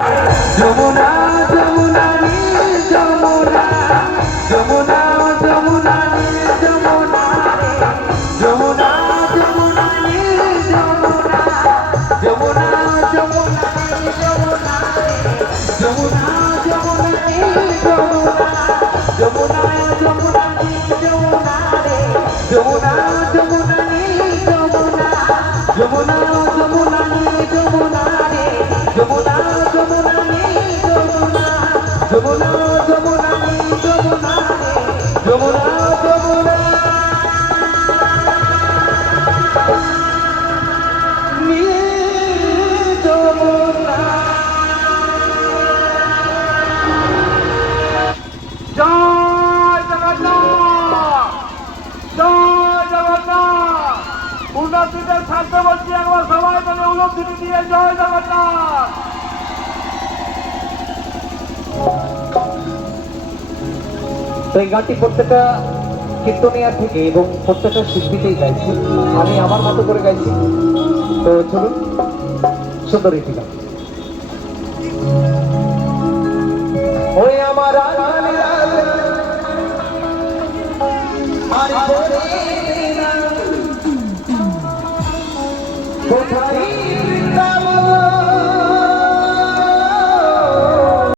যমুনা যমুনা নীল যমুনা, যমুনা যমুনা নীল যমুনা রে, যমুনা যমুনা নীল যমুনা, যমুনা যমুনা নীল যমুনা রে, যমুনা যমুনা নীল যমুনা, যমুনা যমুনা নীল যমুনা রে, যমুনা যমুনা নীল যমুনা, যমুনা যমুনা নীল যমুনা রে, যমুনা যমুনা নীল যমুনা, যমুনা যমুনা নীল যমুনা রে, যমুনা যমুনা নীল যমুনা। জয় জগন্নাথ, জয় জগন্নাথ। উন্নতিদের স্বার্থে বলছি, একবার সবাই মিলে উন্নতি দিয়ে জয় জগন্নাথ। তো এই গানটি প্রত্যেকটা কীর্তনিয়া থেকে এবং প্রত্যেকটা শিল্পীতেই গাইছি, আমি আমার মতো করে গাইছি। তো চলুন, সুন্দর একটি গান। ওই আমার